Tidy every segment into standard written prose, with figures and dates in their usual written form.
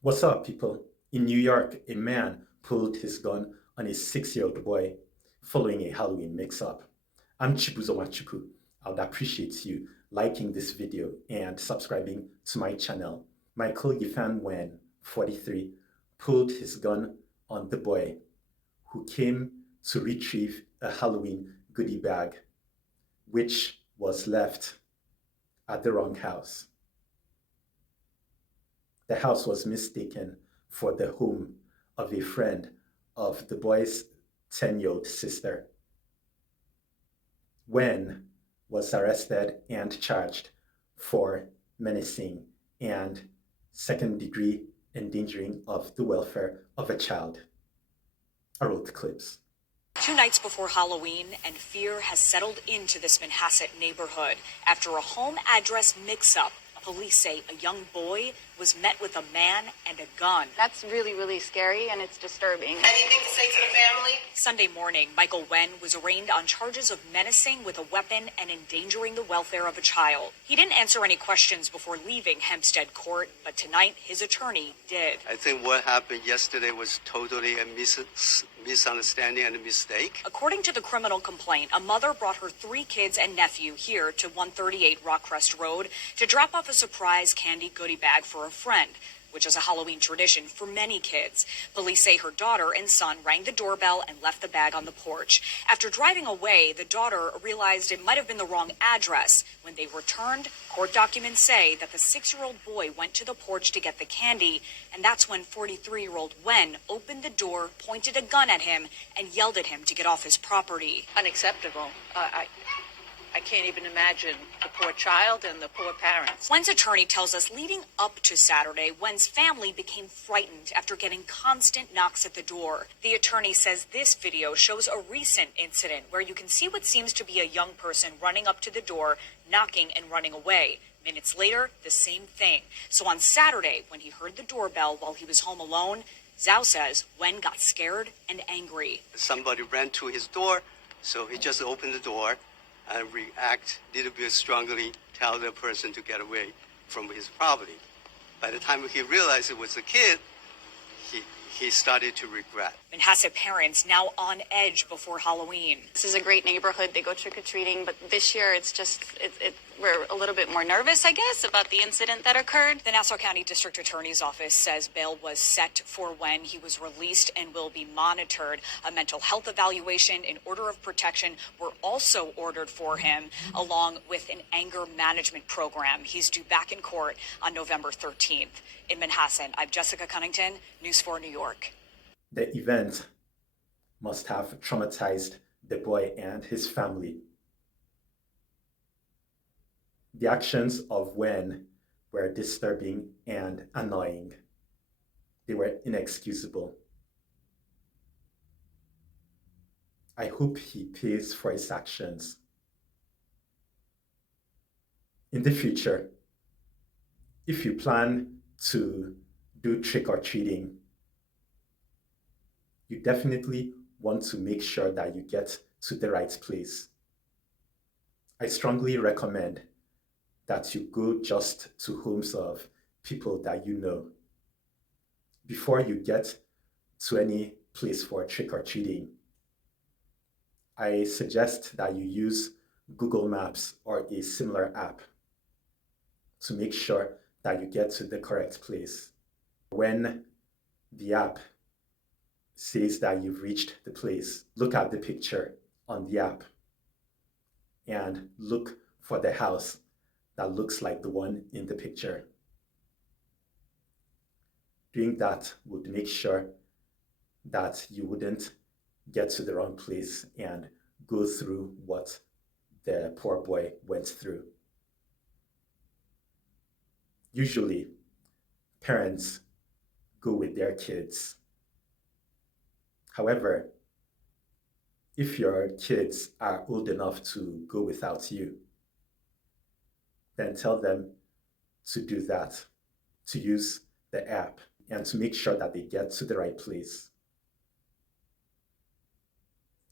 What's up, people? In New York, a man pulled his gun on a 6-year-old boy following a Halloween mix up. I'm Chibuzo Machuku. I would appreciate you liking this video and subscribing to my channel. Michael Yifan Wen, 43, pulled his gun on the boy who came to retrieve a Halloween goodie bag, which was left at the wrong house. The house was mistaken for the home of a friend of the boy's 10-year-old sister. Wen was arrested and charged for menacing and second-degree endangering of the welfare of a child. I wrote the clips. Two nights before Halloween, and fear has settled into this Manhasset neighborhood after a home address mix-up. Police say a young boy was met with a man and a gun. That's really, really scary, and it's disturbing. Anything to say to the family? Sunday morning, Michael Wen was arraigned on charges of menacing with a weapon and endangering the welfare of a child. He didn't answer any questions before leaving Hempstead Court, but tonight his attorney did. I think what happened yesterday was totally a misunderstanding and a mistake. According to the criminal complaint, a mother brought her 3 kids and nephew here to 138 Rockcrest Road to drop off a surprise candy goodie bag for a friend, which is a Halloween tradition for many kids. Police say her daughter and son rang the doorbell and left the bag on the porch. After driving away, the daughter realized it might have been the wrong address. When they returned, court documents say that the 6-year-old boy went to the porch to get the candy, and that's when 43-year-old Wen opened the door, pointed a gun at him, and yelled at him to get off his property. Unacceptable. I can't even imagine the poor child and the poor parents. Wen's attorney tells us leading up to Saturday, Wen's family became frightened after getting constant knocks at the door. The attorney says this video shows a recent incident where you can see what seems to be a young person running up to the door, knocking and running away. Minutes later, the same thing. So on Saturday, when he heard the doorbell while he was home alone, Zhao says Wen got scared and angry. Somebody ran to his door, so he just opened the door and react a little bit strongly, tell the person to get away from his property. By the time he realized it was a kid, he started to regret. Manhasset parents now on edge before Halloween. This is a great neighborhood. They go trick-or-treating, but this year it's just, we're a little bit more nervous, I guess, about the incident that occurred. The Nassau County District Attorney's Office says bail was set for when he was released and will be monitored. A mental health evaluation and order of protection were also ordered for him, along with an anger management program. He's due back in court on November 13th. In Manhasset, I'm Jessica Cunnington, News 4 New York. The event must have traumatized the boy and his family. The actions of Wen were disturbing and annoying. They were inexcusable. I hope he pays for his actions. In the future, if you plan to do trick-or-treating, you definitely want to make sure that you get to the right place. I strongly recommend that you go just to homes of people that you know. Before you get to any place for trick-or-treating, I suggest that you use Google Maps or a similar app to make sure that you get to the correct place. When the app says that you've reached the place, look at the picture on the app and look for the house that looks like the one in the picture. Doing that would make sure that you wouldn't get to the wrong place and go through what the poor boy went through. Usually, parents go with their kids. However, if your kids are old enough to go without you, then tell them to do that, to use the app, and to make sure that they get to the right place.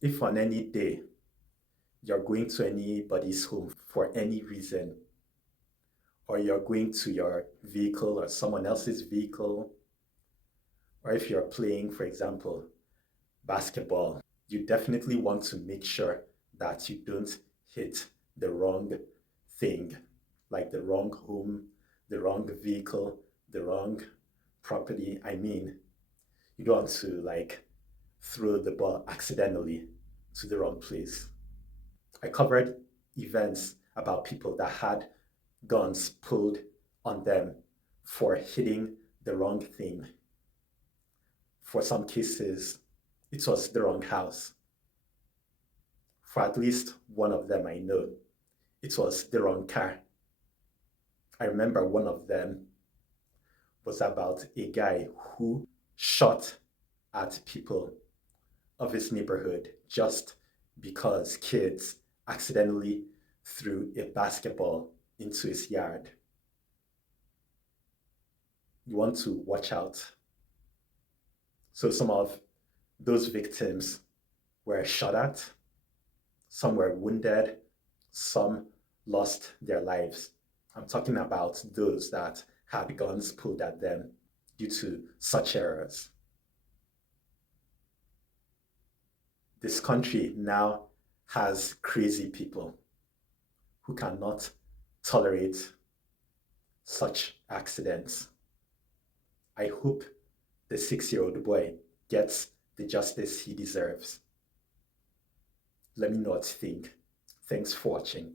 If on any day you're going to anybody's home for any reason, or you're going to your vehicle or someone else's vehicle, Or if you're playing, for example, basketball, you definitely want to make sure that you don't hit the wrong thing, like the wrong home, the wrong vehicle, the wrong property. I mean, you don't want to like throw the ball accidentally to the wrong place. I covered events about people that had guns pulled on them for hitting the wrong thing. For some cases, it was the wrong house. For at least one of them I know, it was the wrong car. I remember one of them was about a guy who shot at people of his neighborhood just because kids accidentally threw a basketball into his yard. You want to watch out. So some of those victims were shot at, some were wounded, some lost their lives. I'm talking about those that had guns pulled at them due to such errors. This country now has crazy people who cannot tolerate such accidents. I hope the 6-year-old boy gets the justice he deserves. Let me know what you think. Thanks for watching.